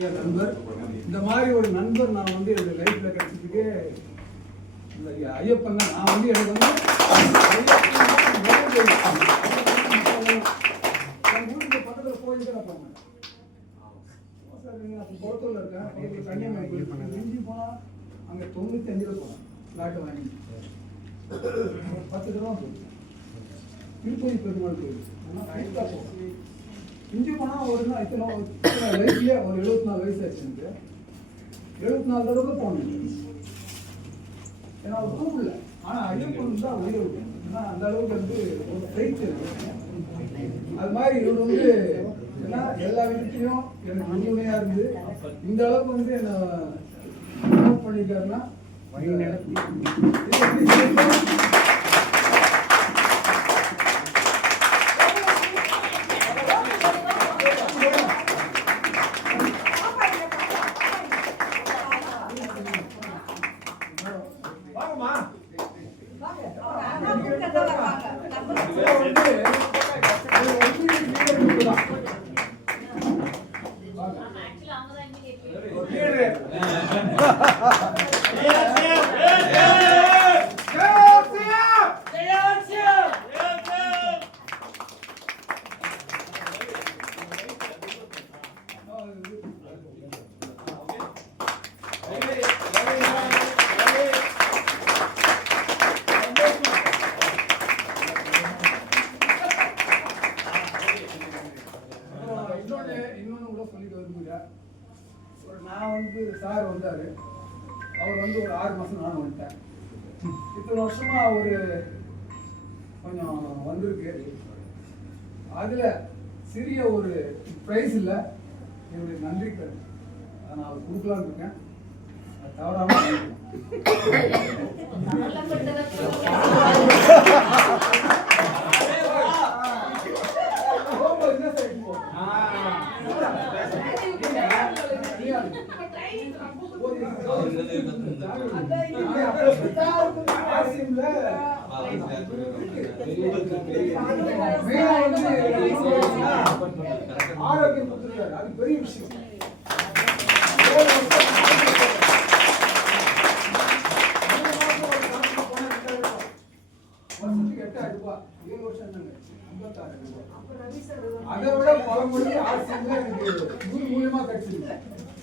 நண்பர் இந்த மாதிரி ஒரு நண்பர் நான் வந்து என்னோட லைஃப்ல கிடைச்சதுக்கு இந்த ஐயப்பன் தான். நான் வந்து எனக்கு வந்து என் வீட்டுக்கு பக்கத்தில் கோயிலுக்கு நான் போனேன். குளத்தூர்ல இருக்கேன், கன்னியாகுமரி கோயில் மிஞ்சி போனால் அங்கே 95 போனேன். பிளாட்டு வாங்கி 10 தடவை போயிருக்கேன். திருப்பதி பெருமாள் கோயில் இஞ்சி போனால் ஒரு நாள் இத்தனை லைஃப்லேயே ஒரு 74 வயசு ஆச்சு எனக்கு. 74 தடவை போனேன். ஏன்னா அவர் கூப்பிடல, ஆனால் ஐயப்பன் தான் உயிரை விட்டேன். ஏன்னா அந்த அளவுக்கு வந்து ஒரு ஃபைட். அது மாதிரி இவர் வந்து ஏன்னா எல்லா விஷயத்தையும் எனக்கு முழுமையாக இருந்து இந்த அளவுக்கு வந்து என்னை ப்ரமோட் பண்ணிட்டாருன்னா நான் வந்து சார் வந்தார். அவர் வந்து ஒரு 6 மாதம் நான் வந்துட்டேன். இத்தனை வருஷமா ஒரு கொஞ்சம் வந்திருக்கு. அதில் சிறிய ஒரு ப்ரைஸ் இல்லை, என்னுடைய நன்றி கடன் அதை நான் அவர் கொடுக்கலான்னு இருக்கேன். அது தவறாமல் ஆரோக்கியம் கொடுத்துருக்காரு. அது பெரிய விஷயம். அதை விட பல மணி ஆசியம் எனக்கு மூலியமா கிடைச்சிருக்கு.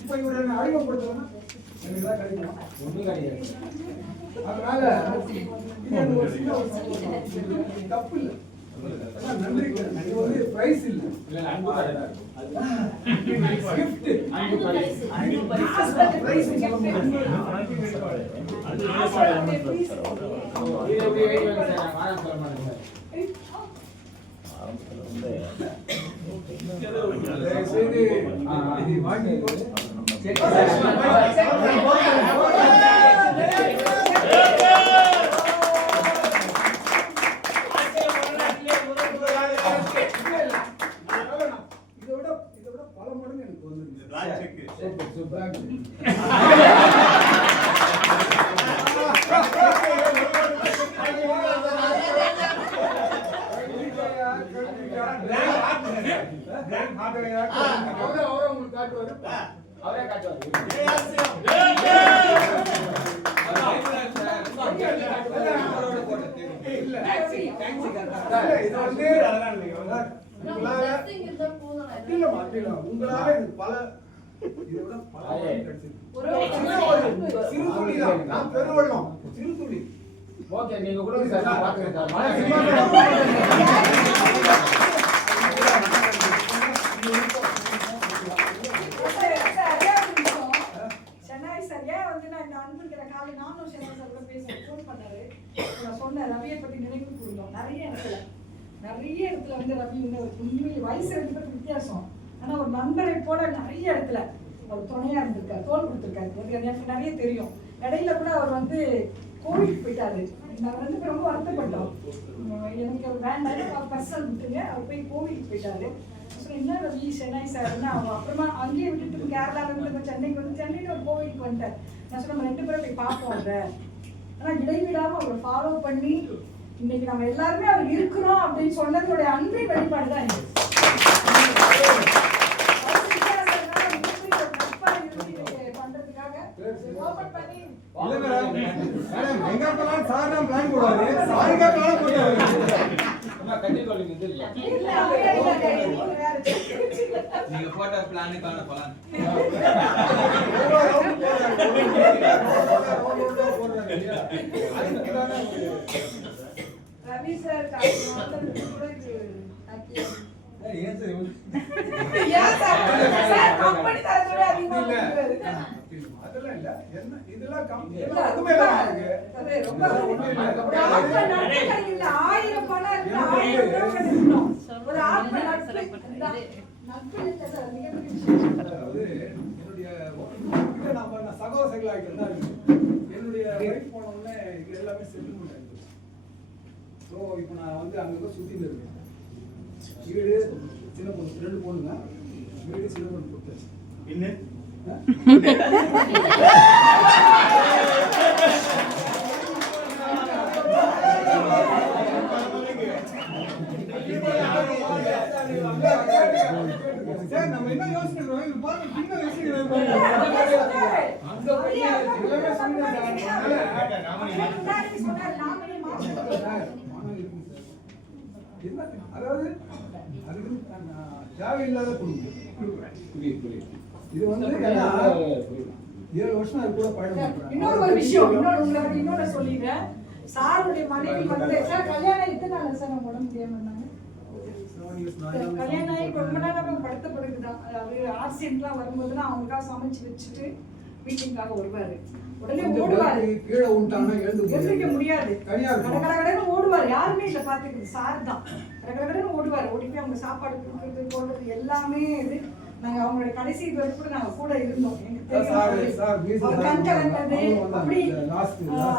இப்ப இவர் என்ன அறிமுகப்படுத்தணும்னா எனக்கு தான் கிடைக்கும், ஒன்றும் கிடையாது. அதனால தப்பு இல்லை, நன்றி. இது வந்து பிரைஸ் இல்லை, அவரே காட்டுவார். உங்களால பல பெருவள்ளம் சிறு துளி. ஓகே, நீங்க கூட நிறைய இடத்துல வந்து ரவி வந்து உண்மையில் வயசு 2 பேருக்கு வித்தியாசம். ஆனா ஒரு நண்பரை போல நிறைய இடத்துல அவர் துணையா இருந்திருக்காரு, தோல் கொடுத்துருக்காரு. எனக்கு நிறைய தெரியும். இடையில கூட அவர் வந்து கோவிலுக்கு போயிட்டாரு. நாங்கள் வந்து ரொம்ப வருத்தப்பட்டோம். எனக்கு ஒரு வேண்டாம் பர்சனல் விட்டுருங்க. அவர் போய் கோவிலுக்கு போயிட்டாரு. என்ன ரவி சென்னை சார்னா அவங்க அப்புறமா அங்கேயே விட்டுட்டு கேரளாவிலேருந்து சென்னைக்கு வந்து சென்னையில் ஒரு கோவிலுக்கு வந்துட்டார். நான் சொன்ன நம்ம 2 பேரும் போய் பார்ப்போம் அதை. ஆனால் இடைவிடாமல் அவரை ஃபாலோ பண்ணி இன்னைக்கு நம்ம எல்லாருமே அவர் இருக்கிறோம் அப்படின்னு சொன்னதோட அன்பின் வெளிப்பாடு தான். ஓபன் பண்ணி இல்ல மேடம் எங்க போலாம் சார் தான் பிளான் போடுவாரு சாருங்க பிளான் போடுவாரு அம்மா கட்டி கோலிங் இது இல்ல இல்ல அப்படியே இல்ல நீங்க வேற நீங்க போட்ட பிளான் காண போலாம் ரவி சார் வந்து கூட இது ஹாப்பியா ஏன் சார் ஏன் சார் கம்பெனி தரதுல அதிகமா கொடுக்குறாரு அதெல்லாம் இல்ல என்ன இதெல்லாம் இல்ல, அதுமே இருக்கு அது ரொம்ப ஒரு ஆத்ம நட்புகள் இல்ல, 1000 பணம் இருக்கு, 1000 உறவுகள் இருக்கணும். ஒரு ஆத்ம நட்பு நட்பு இல்ல சார், மிகப்பெரிய விஷயம். அதாவது என்னுடைய கிட்ட நான் சகோதரர்கள் ஆகிட்டு தான் இருக்கு. என்னுடைய ஒய்ஃப் போன உடனே இது எல்லாமே செட்டில்மெண்ட் ஆயிடுச்சு. ஸோ இப்போ நான் வந்து அங்கங்க சுத்திட்டு இருக்கேன். வீடு சின்ன பொண்ணு 2 பொண்ணுங்க, வீடு சின்ன பொண்ணு கொடுத்தாச்சு. இன்னும் சார் நம்ம என்ன யோசிக்கிறோம் இது பாருங்க சின்ன வயசுல அதாவது அதுக்கு தேவையில்லாத குடும்பம் இது வந்து 7 வருஷம் அது கூட பழக்கம். இன்னொரு ஒரு விஷயம், இன்னொரு சொல்லிடுறேன். சாருடைய மனைவி வந்து சார் கல்யாணம் எத்தனை நாள் சார் நம்ம உடம்பு முடியாம இருந்தாங்க? கல்யாணம் ஆகி ரொம்ப நேரம் படுத்தப்படுதுதான். அதாவது ஆக்சிடென்ட்லாம் வரும்போதுலாம் அவங்களுக்காக சமைச்சு வச்சுட்டு மீட்டிங்காக வருவாரு. உடனே ஓடுவாரு, கீழே விட்டாங்கன்னா எழுந்திருக்க முடியாது, தனியா இருக்கும். கடகடன்னு ஓடுவாரு. யாருமே இல்ல பாத்துக்கிறது, சார் தான் கடகடன்னு ஓடுவாரு. ஓடி போய் அவங்க சாப்பாடு கொடுக்கறது போடுறது எல்லாமே இது. நாங்க அவங்களுடைய கடைசி வரை கூட நாங்க கூட இருந்தோம். எனக்கு தெரியும் அவர் கண் கலந்தது அப்படி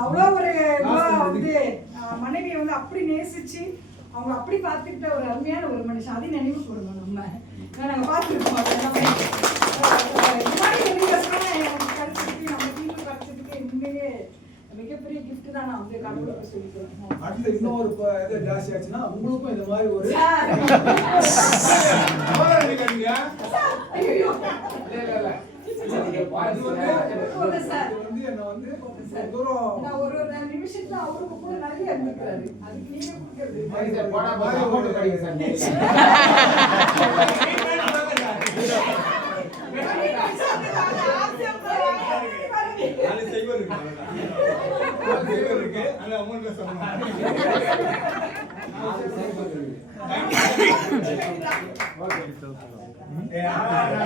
அவ்வளோ ஒரு வந்து மனைவியை வந்து அப்படி நேசிச்சு அவங்க அப்படி பார்த்துக்கிட்ட ஒரு அருமையான ஒரு மனுஷன். அதையும் நினைவு கூடணும் நம்ம. நாங்க பார்த்துருக்கோம் அதெல்லாமே. இந்த மாதிரி வெளியிடலாம் எனக்கு கிடைச்சிருக்கு, நம்ம டீமுக்கு கிடைச்சிருக்கு. உண்மையே மிகப்பெரிய கிஃப்ட் தான் நான் வந்து கடவுளுக்கு சொல்லிக்கிறேன். அடுத்து இன்னொரு இது ஜாஸ்தி ஆச்சுன்னா உங்களுக்கும் இந்த மாதிரி ஒரு ஐயோ நான் ஒரு நிமிஷத்துல அவருக்கு கூட நிறைய இருந்திருக்காரு. அதுக்கு நீங்க கொடுக்கறது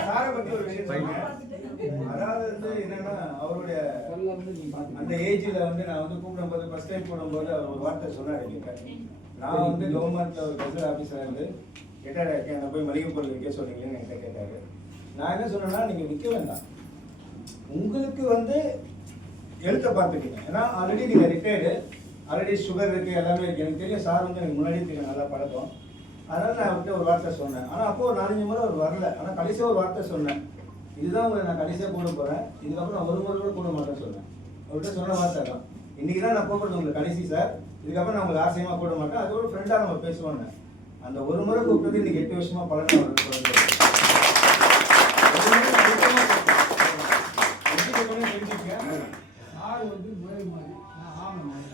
சாரை பத்தி ஒரு விஷயம் சொல்றேன். அதாவது வந்து என்னன்னா அவருடைய அந்த ஏஜ்ல வந்து நான் வந்து கூப்பிடும்போது ஃபர்ஸ்ட் டைம் கூப்பிடும்போது அவர் ஒரு வார்த்தை சொன்னாரு என்கிட்ட. நான் வந்து கவர்மெண்ட்ல ஒரு கன்சல் ஆபீஸரா இருந்து கேட்டாரு, என்ன போய் மளிகை பொருள் விற்க சொன்னீங்கன்னு என்கிட்ட கேட்டாரு. நான் என்ன சொன்னேன்னா நீங்க விற்க வேண்டாம், உங்களுக்கு வந்து எழுத்த பார்த்துக்கீங்க. ஏன்னா ஆல்ரெடி நீங்க ரிட்டையர்டு, ஆல்ரெடி சுகர் இருக்கு, எல்லாமே இருக்கு. எனக்கு தெரியும் சார் வந்து எனக்கு முன்னாடி தெரியும், நல்லா பழக்கம். அதனால நான் அவர்கிட்ட ஒரு வார்த்தை சொன்னேன். ஆனால் அப்போ ஒரு 4-5 முறை அவர் வரல. ஆனால் கடைசியாக ஒரு வார்த்தை சொன்னேன், இதுதான் உங்களை நான் கடைசியாக கூட போகிறேன், இதுக்கப்புறம் நான் ஒரு முறை கூட கூட மாட்டேன்னு சொன்னேன். அவர்கிட்ட சொன்ன வார்த்தை தான், இன்னைக்கு தான் நான் கூப்பிடுறது உங்களுக்கு கடைசி சார், இதுக்கப்புறம் நான் உங்களுக்கு ஆசையமாக கூட மாட்டேன், அது ஒரு ஃப்ரெண்டாக நம்ம பேசுவோன்னு. அந்த ஒரு முறை கூப்பிட்டது இன்னைக்கு 8 வருஷமா பலன் அவருக்கு ஆள் வந்து முயல் மாதிரி, நான் ஆமை மாதிரி.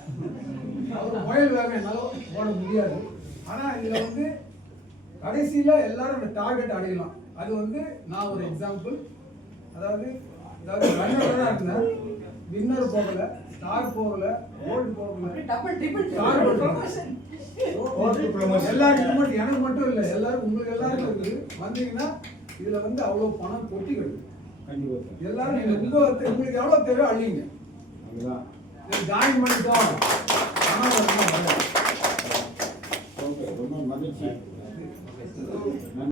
அவர் முயல் வேக என்னால ஓட முடியாது. ஆனா இதுல வந்து கடைசியில எல்லாரும் அந்த டார்கெட் அடையலாம். அது வந்து நான் ஒரு எக்ஸாம்பிள். அதாவது ரன்னர் தான் இருந்தேன், வின்னர் போகல, ஸ்டார் போகல, கோல்டு போகல, டபுள் ட்ரிபிள் ப்ரமோஷன். எல்லாருக்கும் மட்டும், எனக்கு மட்டும் இல்லை, எல்லாரும் உங்களுக்கு எல்லாருக்கும் இருக்குது. வந்தீங்கன்னா இதுல வந்து அவ்வளவு பணம் கொட்டி கிடக்கு. எல்லாரும் நீங்க உங்களுக்கு எவ்வளவு தேவையோ அழிங்க, ஜாயின் பண்ணிட்டோம். ரொம்ப மகிழ்ச்சி.